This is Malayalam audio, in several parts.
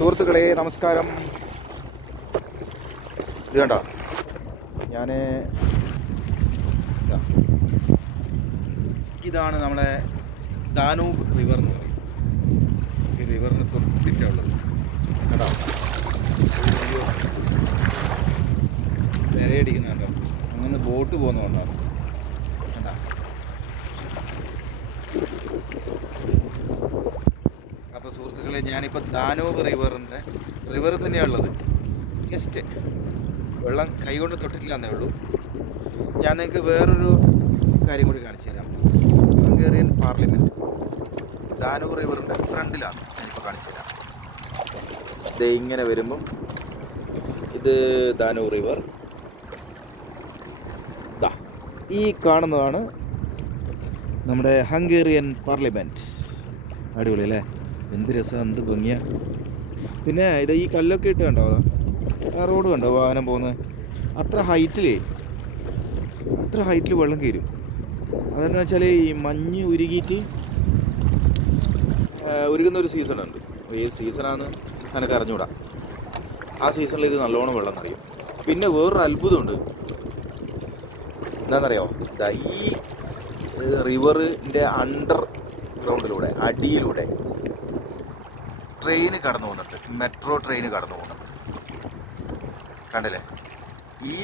സുഹൃത്തുക്കളെ നമസ്കാരം. ഇത് കണ്ടോ? ഞാൻ ഇതാണ് നമ്മളെ ദാനൂബ് റിവർ എന്ന് പറയും. ഈ റിവറിന് തൊട്ടിട്ടുള്ളത് കേട്ടോ അയ്യോ തിരയടിക്കുന്ന കണ്ടോ? അങ്ങനെ ബോട്ട് പോകുന്നതുകൊണ്ടോ കണ്ടോ? അപ്പോൾ സുഹൃത്തുക്കളെ ഞാനിപ്പോൾ ദാനോബ് റിവറിന്റെ റിവർ തന്നെയാണുള്ളത് ജസ്റ്റ് വെള്ളം കൈകൊണ്ട് തൊട്ടിട്ടില്ല എന്നേ ഉള്ളൂ. ഞാൻ നിങ്ങൾക്ക് വേറൊരു കാര്യം കൂടി കാണിച്ചു തരാം. ഹംഗേറിയൻ പാർലമെന്റ് ദാനൂബ് റിവറിന്റെ ഫ്രണ്ടിലാണ് ഞാനിപ്പോൾ കാണിച്ചു തരാം. ഇത് ഇങ്ങനെ വരുമ്പം ഇത് ദാനൂബ് റിവർ. ദാ ഈ കാണുന്നതാണ് നമ്മുടെ ഹംഗേറിയൻ പാർലമെന്റ് അടിപൊളി അല്ലേ? എന്ത് രസം എന്ത് ഭംഗിയ. പിന്നെ ഇത് ഈ കല്ലൊക്കെ ഇട്ട് കണ്ടോ? ആ റോഡ് കണ്ടോ വാഹനം പോകുന്നത്? അത്ര ഹൈറ്റിലേ അത്ര ഹൈറ്റിൽ വെള്ളം കയറും. അതെന്ന് വെച്ചാൽ ഈ മഞ്ഞ് ഉരുകിയിട്ട് ഉരുകുന്ന ഒരു സീസൺ ഉണ്ട്. ഏത് സീസണാണ് എനിക്ക് അറിഞ്ഞൂടാ. ആ സീസണിൽ ഇത് നല്ലോണം വെള്ളം നിറയും. പിന്നെ വേറൊരു അത്ഭുതമുണ്ട്. എന്താണെന്നറിയോ ഈ റിവറിന്റെ അണ്ടർ ഗ്രൗണ്ടിലൂടെ അടിയിലൂടെ ട്രെയിൻ കടന്നു പോകുന്നുണ്ട്. മെട്രോ ട്രെയിൻ കടന്നു പോകുന്നുണ്ട്. കണ്ടില്ലേ? ഈ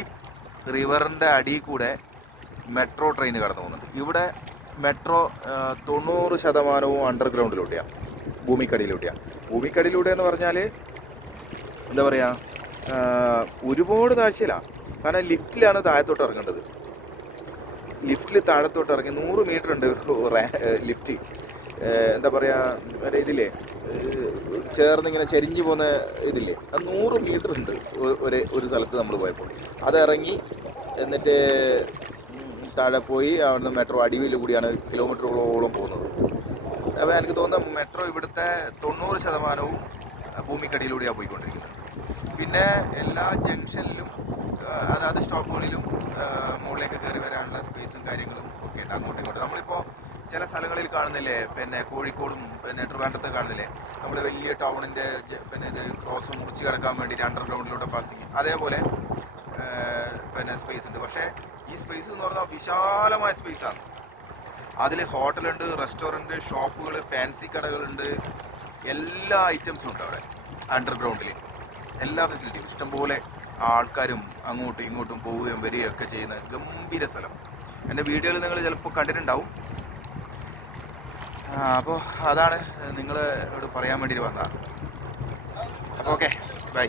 റിവറിന്റെ അടിയിൽ കൂടെ മെട്രോ ട്രെയിൻ കടന്നു പോകുന്നുണ്ട്. ഇവിടെ മെട്രോ തൊണ്ണൂറ് ശതമാനവും അണ്ടർഗ്രൗണ്ടിലൂടെയാണ് ഭൂമിക്കടിയിലൂടെയാണ് ഭൂമിക്കടിയിലൂടെ എന്ന് പറഞ്ഞാൽ എന്താ പറയുക ഒരുപാട് താഴ്ചയിലാണ് കാരണം ലിഫ്റ്റിലാണ് താഴത്തോട്ട് ഇറങ്ങേണ്ടത്. ലിഫ്റ്റിൽ താഴത്തോട്ട് ഇറങ്ങി നൂറ് മീറ്റർ ഉണ്ട് ലിഫ്റ്റ്. എന്താ പറയാ മറ്റേ ഇതില്ലേ ഏഹ് ചേർന്ന് ഇങ്ങനെ ചെരിഞ്ഞു പോകുന്ന ഇതില്ലേ അത് നൂറ് മീറ്റർ ഉണ്ട് ഒരു ഒരു സ്ഥലത്ത് നമ്മൾ പോയപ്പോൾ. അത് ഇറങ്ങി എന്നിട്ട് താഴെ പോയി അവിടുന്ന് മെട്രോ അടിവിൽ കൂടിയാണ് കിലോമീറ്ററുകളോളം പോകുന്നത്. അപ്പോൾ എനിക്ക് തോന്നുന്നത് മെട്രോ ഇവിടുത്തെ തൊണ്ണൂറ് ശതമാനവും ഭൂമിക്കടിയിലൂടെയാണ് പോയിക്കൊണ്ടിരിക്കുന്നത്. പിന്നെ എല്ലാ ജംഗ്ഷനിലും അതാത് സ്റ്റോപ്പുകളിലും മുകളിലേക്ക് കയറി വരാനുള്ള സ്പേസും കാര്യങ്ങളും ഒക്കെ ഉണ്ട് അങ്ങോട്ടും ഇങ്ങോട്ടും നമ്മളിപ്പോൾ ചില സ്ഥലങ്ങളിൽ കാണുന്നില്ലേ? പിന്നെ കോഴിക്കോടും പിന്നെ ട്രിവാൻഡ്രത്ത് കാണുന്നില്ലേ? നമ്മൾ വലിയ ടൗണിന്റെ പിന്നെ ഇത് ക്രോസ് മുറിച്ച് കിടക്കാൻ വേണ്ടിയിട്ട് അണ്ടർഗ്രൗണ്ടിലൂടെ പാസിങ് അതേപോലെ പിന്നെ സ്പേസ് ഉണ്ട്. പക്ഷേ ഈ സ്പേസ് എന്ന് പറഞ്ഞാൽ വിശാലമായ സ്പേസാണ് അതിൽ ഹോട്ടലുണ്ട് റെസ്റ്റോറന്റ് ഷോപ്പുകൾ ഫാൻസി കടകളുണ്ട്. എല്ലാ ഐറ്റംസും ഉണ്ട് അവിടെ അണ്ടർഗ്രൗണ്ടിൽ എല്ലാ ഫെസിലിറ്റിയും ഇഷ്ടംപോലെ ആൾക്കാരും അങ്ങോട്ടും ഇങ്ങോട്ടും പോവുകയും വരികയും ഒക്കെ ചെയ്യുന്ന ഗംഭീര സ്ഥലം. എന്റെ വീഡിയോയിൽ നിങ്ങൾ ചിലപ്പോൾ കണ്ടിട്ടുണ്ടാവും. അപ്പോൾ അതാണ് നിങ്ങൾ ഇവിടെ പറയാൻ വേണ്ടിയിട്ട് വന്നതാണ് അപ്പോൾ ഓക്കെ ബൈ.